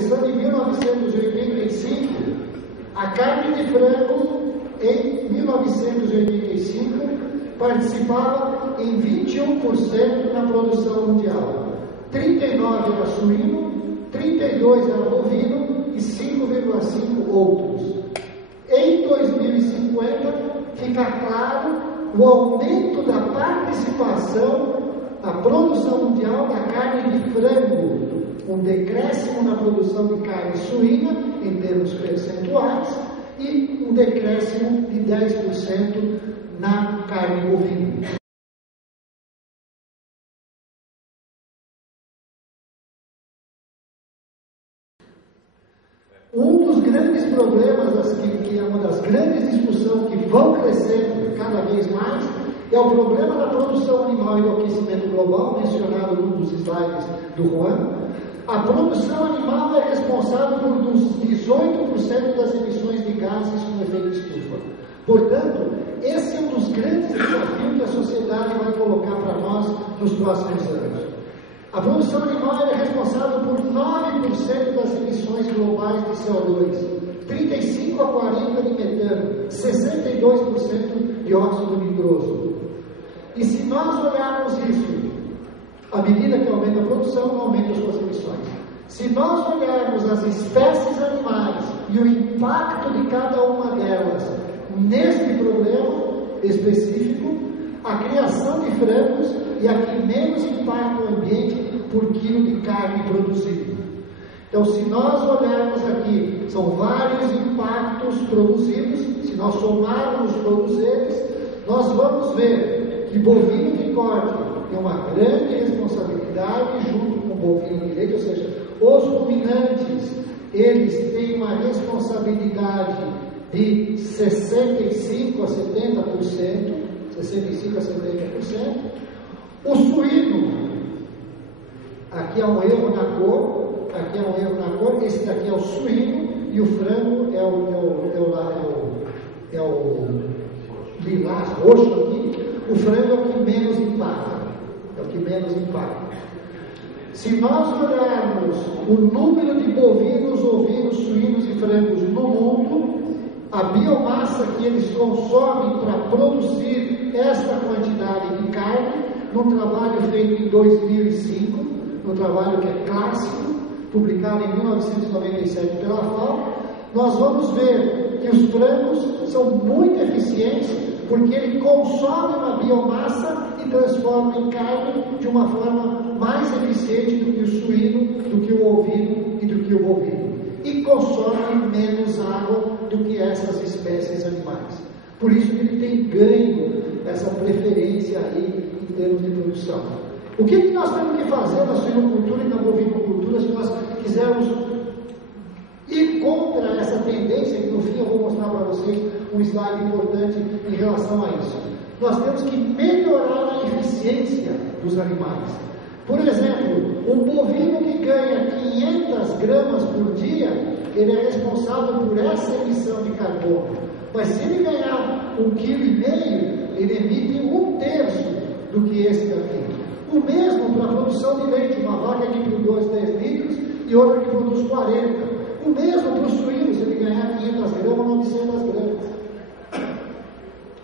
começando em 1985, a carne de frango, em 1985, participava em 21% na produção mundial. 39% era suíno, 32% era bovino e 5,5% outros. Em 2050, fica claro o aumento da participação na produção mundial da carne de frango, um decréscimo na produção de carne suína, em termos percentuais, e um decréscimo de 10% na carne bovina. Um dos grandes problemas, que é uma das grandes discussões que vão crescendo cada vez mais, é o problema da produção animal e do aquecimento global, mencionado num dos slides do Juan. A produção animal é responsável por 18% das emissões de gases com efeito estufa. Portanto, esse é um dos grandes desafios que a sociedade vai colocar para nós nos próximos anos. A produção animal é responsável por 9% das emissões globais de CO2, 35% a 40% de metano, 62% de óxido nitroso. E se nós olharmos isso, à medida que aumenta a produção, aumenta as suas emissões. Se nós olharmos as espécies animais e o impacto de cada uma delas neste problema específico, a criação de frangos e a que menos impacta o ambiente por quilo de carne produzido. Então, se nós olharmos aqui, são vários impactos produzidos, se nós somarmos todos eles, nós vamos ver que bovino de corte tem uma grande responsabilidade junto com o bovino de leite, ou seja, os ruminantes, eles têm uma responsabilidade de 65% a 70%, 65% a 70%. O suíno, aqui há um erro na cor, esse daqui é o suíno e o frango é o lilás, roxo aqui. O frango é o que menos impacta. Se nós olharmos o número de bovinos, ovinos, suínos e frangos no mundo, a biomassa que eles consomem para produzir esta quantidade de carne, num trabalho feito em 2005, num trabalho que é clássico, publicado em 1997 pela FAO, nós vamos ver que os frangos são muito eficientes, porque ele consome uma biomassa e transforma em carne de uma forma mais eficiente do que o suíno, do que o ovino e do que o bovino. E consome menos água do que essas espécies animais. Por isso que ele tem ganho essa preferência aí em termos de produção. O que nós temos que fazer na suinocultura e na bovinocultura se nós quisermos ir contra essa tendência, que no fim eu vou mostrar para vocês um slide importante em relação a isso? Nós temos que melhorar a eficiência dos animais. Por exemplo, um bovino que ganha 500 gramas por dia, ele é responsável por essa emissão de carbono. Mas se ele ganhar 1,5 kg, ele emite 1/3 do que esse daqui. O mesmo para a produção de leite, uma vaca que produz 10 litros e outra que produz 40. O mesmo para o suíno, se ele ganhar 500 gramas, 900 gramas.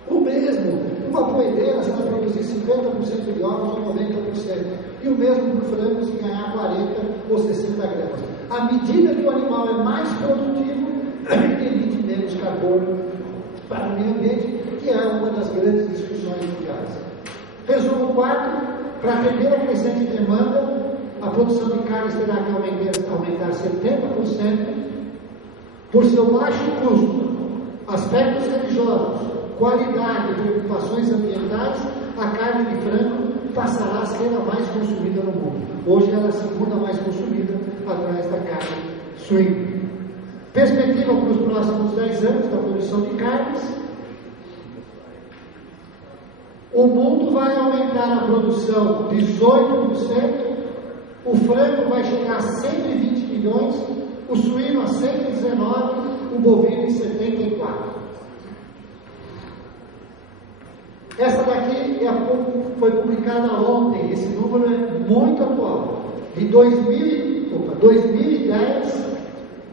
O mesmo, uma poedeira, se ela produzir 50% de ovos ou 90%. E o mesmo para o frango, se ganhar 40 ou 60 gramas. À medida que o animal é mais produtivo, ele emite menos carbono para o meio ambiente, que é uma das grandes discussões mundiais. Resumo 4, para atender a crescente demanda, a produção de carnes terá que aumentar 70% por seu baixo custo, aspectos religiosos, qualidade e preocupações ambientais. A carne de frango passará a ser a mais consumida no mundo. Hoje ela é a segunda mais consumida, atrás da carne suína. Perspectiva para os próximos 10 anos da produção de carnes. O mundo vai aumentar a produção 18%, o frango vai chegar a 120 milhões, o suíno a 119, o bovino em 74. Essa daqui foi publicada ontem, esse número é muito atual. De 2010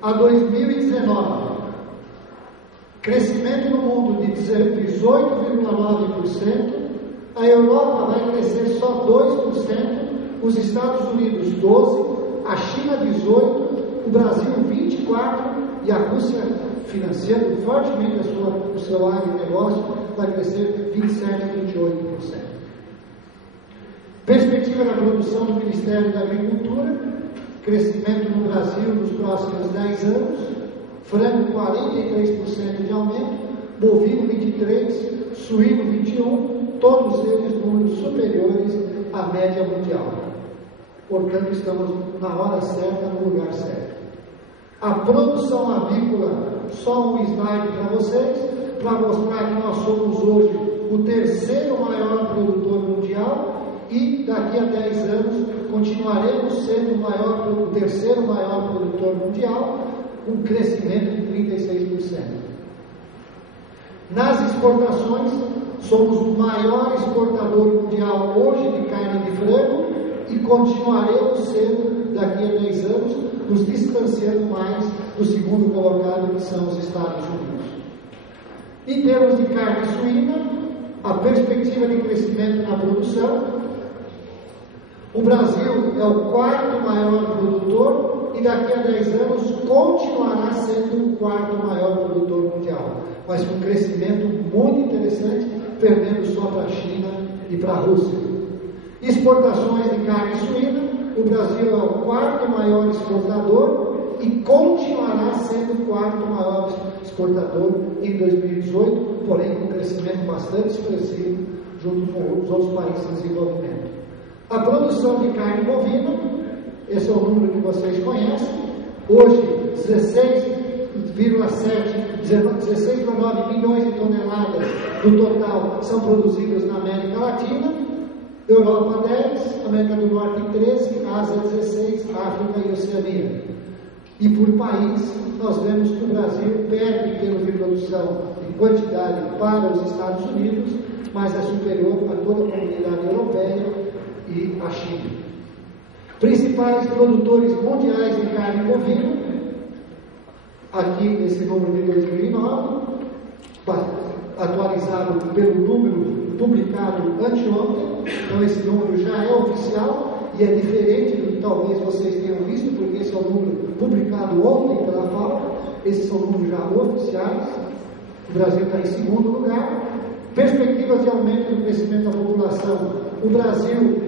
a 2019. Crescimento no mundo de 18,9%, a Europa vai crescer só 2%, os Estados Unidos 12%, a China 18%, o Brasil 24% e a Rússia, financiando fortemente o seu agronegócio, vai crescer 27%, 28%. Perspectiva da produção do Ministério da Agricultura, crescimento no Brasil nos próximos 10 anos, frango 43% de aumento, bovino 23%, suíno 21%, todos eles números superiores à média mundial. Portanto, estamos na hora certa, no lugar certo. A produção avícola, só um slide para vocês, para mostrar que nós somos hoje o terceiro maior produtor mundial e daqui a 10 anos continuaremos sendo o terceiro maior produtor mundial, com crescimento de 36%. Nas exportações, somos o maior exportador mundial hoje de carne de frango e continuaremos sendo, daqui a 10 anos, nos distanciando mais do segundo colocado, que são os Estados Unidos. Em termos de carne suína, a perspectiva de crescimento na produção, o Brasil é o quarto maior produtor e daqui a 10 anos continuará sendo o quarto maior produtor mundial, mas com um crescimento muito interessante, perdendo só para a China e para a Rússia. Exportações de carne suína, o Brasil é o quarto maior exportador e continuará sendo o quarto maior exportador em 2018, porém com um crescimento bastante expressivo junto com os outros países em desenvolvimento. A produção de carne bovina, esse é o número que vocês conhecem, hoje 16,9 milhões de toneladas do total são produzidas na América Latina, Europa 10, América do Norte 13, Ásia 16, África e Oceania. E por país, nós vemos que o Brasil perde em termos de produção e quantidade para os Estados Unidos, mas é superior a toda a comunidade europeia e a China. Principais produtores mundiais de carne bovina, aqui nesse número de 2009, atualizado pelo número publicado anteontem, então esse número já é oficial e é diferente do que talvez vocês tenham visto, porque esse é o número publicado ontem pela FAO, esses são números já oficiais. O Brasil está em segundo lugar. Perspectivas de aumento do crescimento da população, o Brasil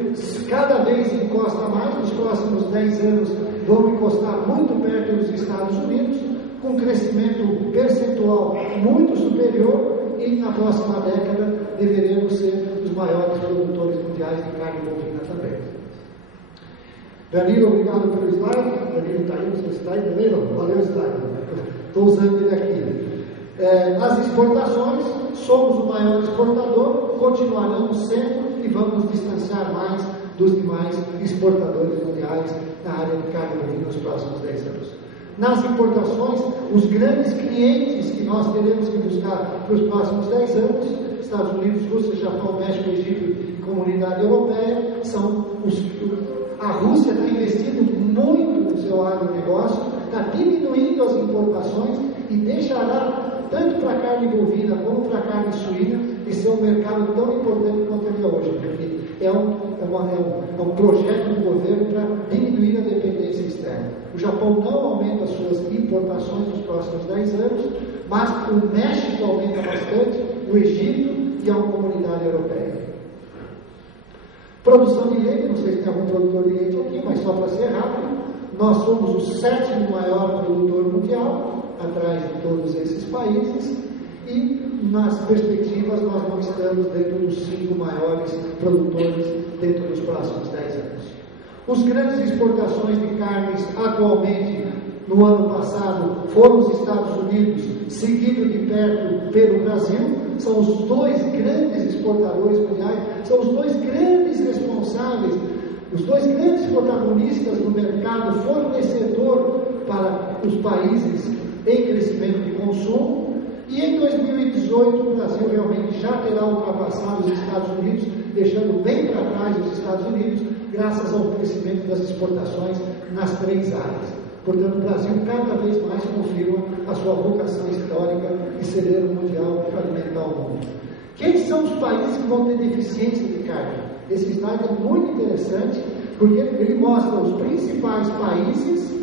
cada vez encosta mais, nos próximos 10 anos vão encostar muito perto dos Estados Unidos, com crescimento percentual muito superior, e na próxima década deveremos ser os maiores produtores mundiais de carne bovina também. Danilo, obrigado pelo slide. Danilo está aí no seu slide também? Não? Valeu o slide. Estou usando ele aqui. As exportações, somos o maior exportador, continuaremos sendo e vamos nos distanciar mais dos demais exportadores mundiais na área de carne bovina nos próximos 10 anos. Nas importações, os grandes clientes que nós teremos que buscar para os próximos 10 anos, Estados Unidos, Rússia, Japão, México, Egito e Comunidade Europeia, a Rússia está investindo muito no seu agronegócio, está diminuindo as importações e deixará, tanto para a carne bovina como para a carne suína, de ser um mercado tão importante quanto ele é hoje, porque é um projeto do governo para diminuir a dependência externa. O Japão não aumenta as suas importações nos próximos 10 anos, mas o México aumenta bastante, o Egito e a comunidade europeia. Produção de leite, não sei se tem algum produtor de leite aqui, mas só para ser rápido, nós somos o 7º maior produtor mundial, atrás de todos esses países, e nas perspectivas nós não estamos dentro dos 5 maiores produtores dentro dos próximos 10 anos. Os grandes exportações de carnes atualmente, no ano passado, foram os Estados Unidos, seguido de perto pelo Brasil. São os 2 grandes exportadores mundiais, são os 2 grandes responsáveis, os 2 grandes protagonistas no mercado fornecedor para os países em crescimento de consumo. E em 2018 o Brasil realmente já terá ultrapassado os Estados Unidos, deixando bem para trás os Estados Unidos, graças ao crescimento das exportações nas 3 áreas. Portanto, o Brasil cada vez mais confirma a sua vocação histórica de celeiro mundial para alimentar o mundo. Quem são os países que vão ter deficiência de carne? Esse slide é muito interessante, porque ele mostra os principais países